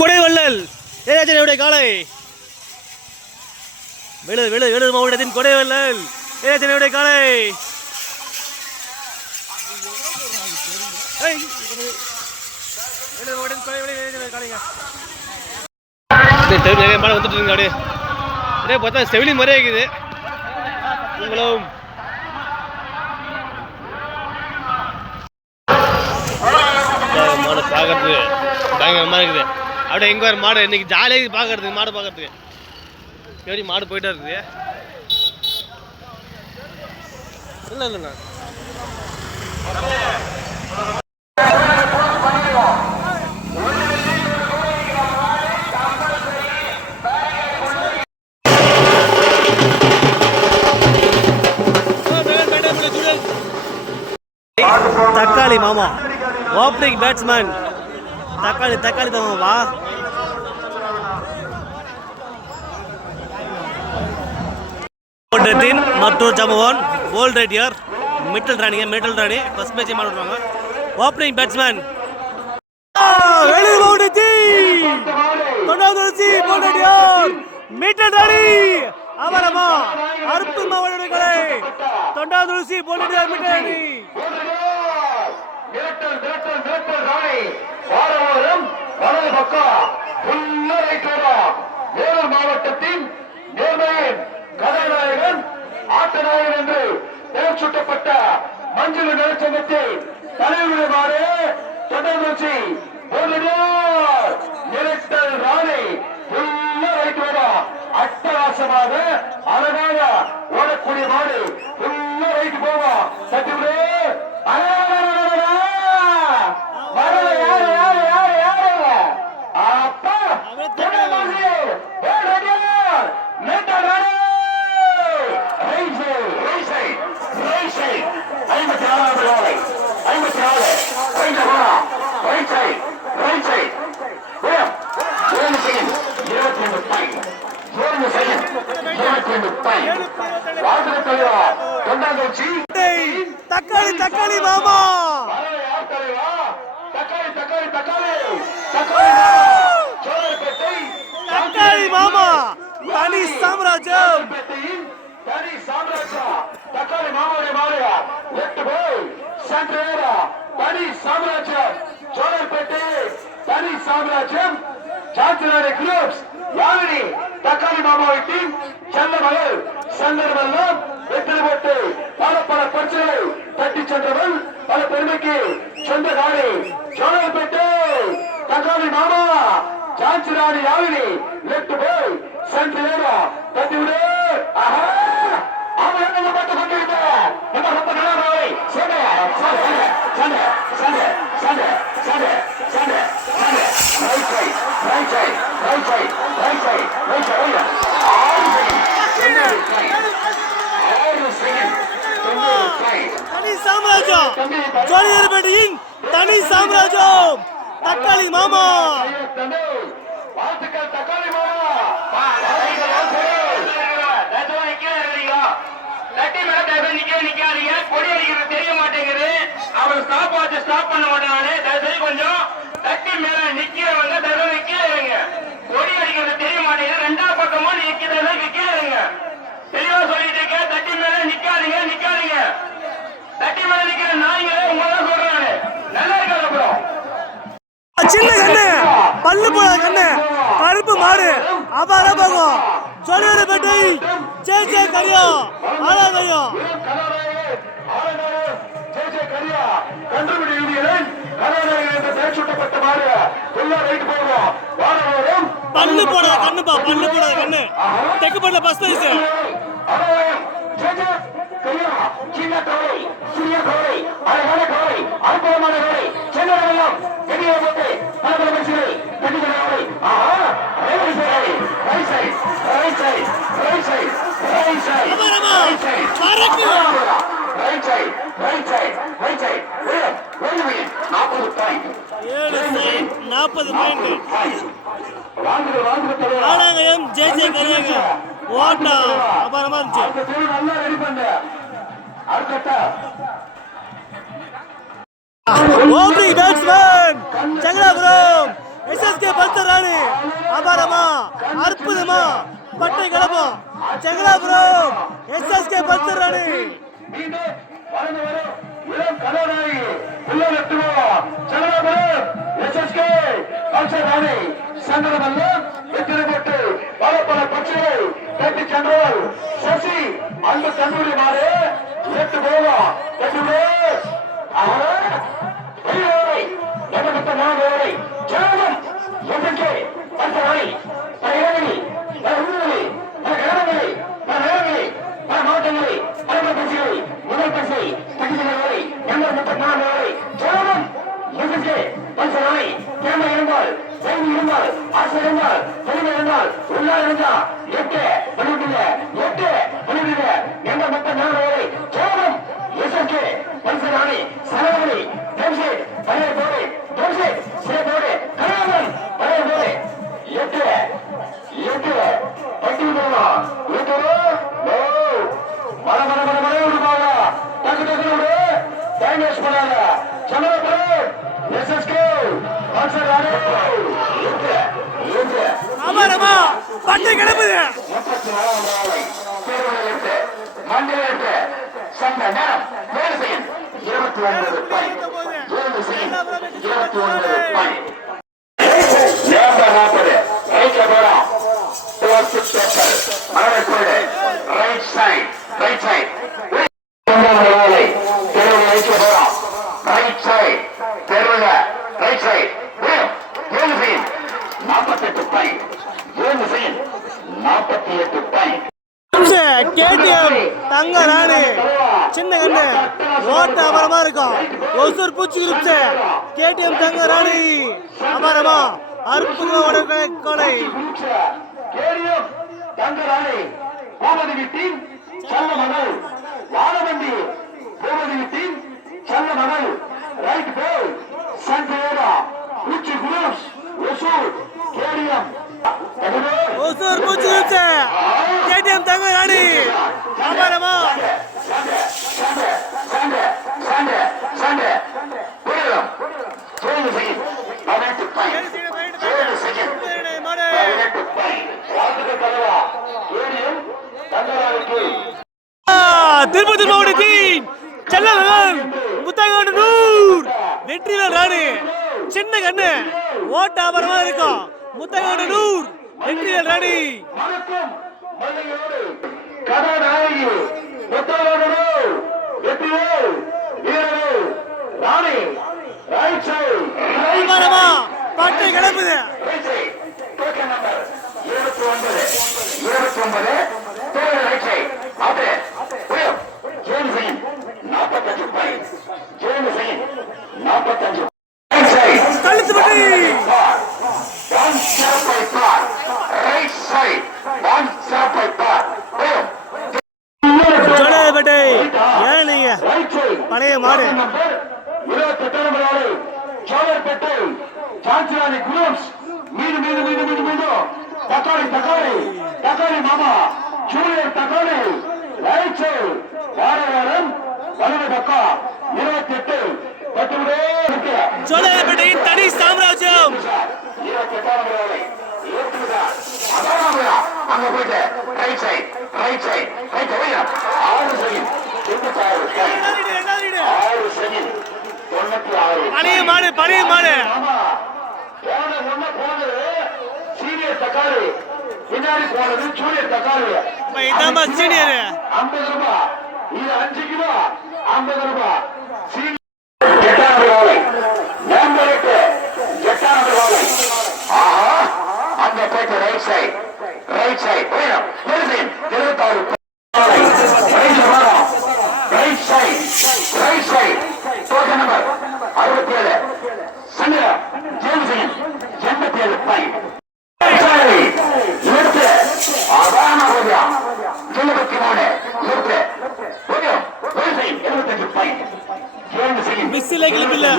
கொடை வள்ளல். ஏராஜன் என்னுடைய காலை. வேலூர் வேலூர் வேலூர் மாவட்டத்தின் கொடை வள்ளல். ஏராஜன் என்னுடைய காலை. வேலூர் மாவட்டம் நிறைய மேலே வந்துட்டு பார்த்தா செவிலி மாதிரியே இருக்குது. உங்களும் பார்க்கறது பயங்கரமாக அப்படியே எங்கே வர மாடு. இன்னைக்கு ஜாலியாக இருக்குது மாடு பார்க்கறதுக்கு எப்படி மாடு போயிட்டே இருக்குது. இல்லை இல்லைண்ணா தக்காளி மாமா. ஓப்பனிங் பேட்ஸ்மேன் தக்காளி தக்காளி தான் மாவட்டத்தின் மற்றொரு ஜமுவான் ஓல்ட் இயர் மிட்டல் ராணி மிட்டல் ராணி ஃபர்ஸ்ட் மேட்ச் மாடுறாங்க ஓப்பனிங் பேட்ஸ்மேன் வெளியில் மவுனத்தி தொண்ணூறு வரிசை மிட்டல் ராணி அவரமா அற்புதமா விளையாடுகளை போட்டு மிட்டல் மாவட்டத்தின் ஆட்டநாயகன் என்று பெயர் சுட்டப்பட்ட மஞ்சள் நலச்சங்கத்தை தலைவருமாறு தொடர்ந்து நிரட்டல் ராணி. அட்டகாசமாக அழகாக ஓடக்கூடிய மாடு ஃபுல்லா ரைட் போவா சற்று அழகாக தக்காளி தக்காளி மாமா. தக்காளி மாமா. தனி சாம்ராஜ்யம். தனி சாம்ராஜ்யா தக்காளி மாமாவுடைய மாலையா லெஃப்ட் போய் சென்ட்ரேரா தனி சாம்ராஜ்யம் சோழர்பேட்டை தனி சாம்ராஜ்யம் சாத்திராரி குரூப்ஸ் யாழினி தக்காளி மாமாவை டீம் செல்ல மகள் சங்கர் வல்லம் ஸ்டாப் ஆச்சு ஸ்டாப் பண்ண மாட்டானே தயவுசெய்து கொஞ்சம் தட்டி மேல நிக்கிறவங்க தயவு கீழே இருங்க. கொடி அடிக்கிறது தெரிய மாட்டேங்குது. ரெண்டாவது பக்கமா நிக்கிறதுக்கு கீழே இருங்க. தெளிவா சொல்லிட்டு இருக்கேன். தட்டி மேல நிக்காதீங்க நிக்காதீங்க. தட்டி மேல நிக்கிற நாய்ங்களே உங்களை சொல்றானே நல்லா இருக்காது அப்புறம்? சின்ன கண்ணு. பல்லு போல கண்ணு. கருப்பு மாடு. அபார போகும். சே சே ஜே கரியா. ஆலா கரியா கண்டுபிடி யூனியன் கதாநாயகன் என்று பெயர் சூட்டப்பட்ட மாறு உள்ள ரைட் போடுவோம் வாரம் பல்லு போடாத கண்ணுப்பா பல்லு போடாத கண்ணு தெக்கு பண்ணல பஸ் கையா சின்ன கவலை சிறிய கவலை அழகான கவலை அற்புதமான கவலை சின்ன வெள்ளம் வெளியே போட்டு பல பல மனுஷர்கள் கண்டிப்பான கவலை ஆஹா. Right side right side right side right side right side அமரமா, right side பறக்கு. Right side right side right side வேணும் நாற்பது பாயிண்ட் ஏழு சைன் நாற்பது பாயிண்ட் வாழ்ந்து வாழ்ந்து தலைவா ஆனாங்கயம் ஜே ஜே கரியாங்க ஓட்டா அபாரமா இருந்துச்சு. அடுத்த தெரு நல்லா ரெடி பண்ண. அடுத்த ஓப்பனிங் பேட்ஸ்மேன் சங்கராபுரம் எஸ்எஸ்கே அபாரமா அற்புதமா பட்டை கிளம்பும் செங்கலாபுரம். எஸ்எஸ்கே பல்சர் ராணி. மீண்டும் வளர்ந்து வரும். இளம் கதாநாயகி புல்லரத்துவா சந்திரபுரம் எஸ்எஸ்கே கல்ச்சர் ராணி சங்கரமல்லம் சந்த நேரம் வேலை இருபத்தி ஒன்பது பை ஏழு செய்யும் இருபத்தி ஒன்பது பை நாற்பது ரைட்ல போறோம் fourth paper right side right side right side தெருவில் ரைட் சைட் ஏழு பை ஏழு நாற்பத்தி எட்டு பை. கேடிஎம் தங்க ராணி சின்ன கண்ணு. ஓட்ட அபாரமா இருக்கும். ஒசூர் பூச்சி குரூப்ஸ் கேடிஎம் தங்க ராணி அபாரமா. அற்புதமா ஓட கொலை கேரியம் தங்கராணி. பூபதி டீம் செல்ல மகள். வானவண்டி. பூபதி டீம் செல்ல மகள். ரைட் போல். சண்டேரா உச்சி குரூப்ஸ். ஒசூர். கேரியம் ஒசூர் பூச்சி குரூப்ஸ் கேடிஎம் தங்க ராணி அபாரமா சண்டை சண்டை சண்டை சண்டை சண்டை புரியலாம் ஜெயிலு செய்யும் பதினெட்டு பாயிண்ட் ஜெயிலு செய்யும் மாடு பதினெட்டு பாயிண்ட் வாழ்த்துக்கள் தலைவா கேரியம் தங்கராணிக்கு ஆ, திருப்பதி மாவட்டத்தின் செல்லவன் முத்தகாண்டு நூர் வெற்றிவேல் ராணி சின்ன கண்ணு ஓட்ட அபரமா இருக்கும். முத்தகாண்டு நூர் வெற்றிவேல் ராணி. வணக்கம் ராணி ரைட் கிளம்புது. இருபத்தி ஒன்பது இருபத்தி ஒன்பது பழைய மாடு. இருபத்தி எட்டாம் நாடு சோழர்பேட்டை சான்சிராணி குரூப்ஸ் மீது மீது மீது மீது மீது தக்காளி தக்காளி தக்காளி மாமா ஜூனியர் தக்காளி ரைட் சைடு வார வாரம் வலது பக்கம் இருபத்தி எட்டு ஜோலாபேட்டையின் தனி சாம்ராஜ்யம். இருபத்தி எட்டாம் நாடு அங்க போயிட்டு. Right side right side right side ஆறு. செகண்ட் தொண்ணூத்தி ஆறு ரெண்டாவது வீடு, ரெண்டாவது வீடு. ஆறு செகண்ட் தொண்ணூத்தி ஆறு பழைய மாடு பழைய மாடு. பின்னாடி போனது ஜூனியர் தக்காளி. இப்ப இதாம்மா சீனியர். ஐம்பது ரூபாய் இது அஞ்சு கிலோ. ஐம்பது ரூபாய் சீனியர். எட்டாவது வேலை நம்பர் எட்டு. எட்டாவது வேலை ஆஹா. அங்க போயிட்டு ரைட் சைடு. கிளிப்பில்லை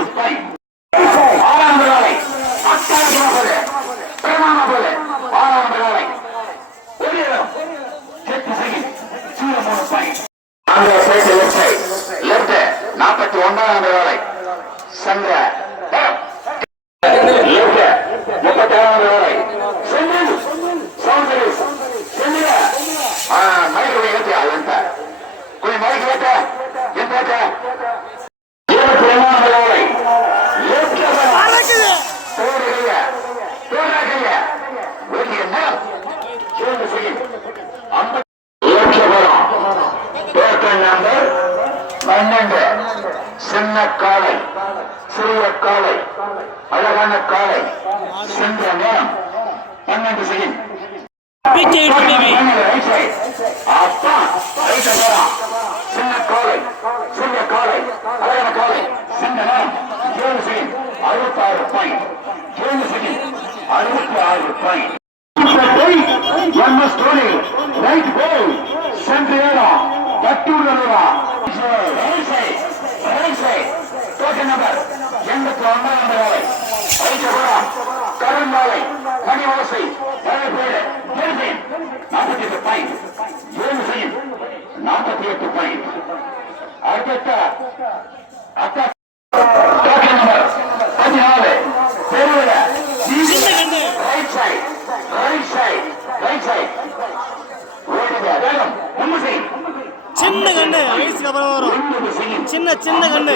கிளிப்பில்லை நாற்பத்தி ஒன்பதாம் வேலை சந்திர முப்பத்தி ஏழாம் வேலை மைக்கு வைத்து அதன் கொஞ்சம் மைக்கு வைத்த என் சைக்கிள் நம்பர் பன்னெண்டு. சின்ன காலை சிறிய காலை அழகான காலை சென்ற நேரம் பன்னெண்டு. செகண்ட் அப்பா சின்ன பாயிண்ட் அறுபத்தி ஆறு பாயிண்ட் எம் கட்டூர் அல்லவா டோக்கன் நம்பர் எண்பத்தி ஒன்பதாம் வேலை வைத்தபுரம் கரும்பாலை மணிவலசை மழைப்பேடு நாற்பத்தி எட்டு பாயிண்ட் ஏழு செய்யும் நாற்பத்தி எட்டு பாயிண்ட் அடுத்த அக்கா கண்ணு சின்ன கண்ணு.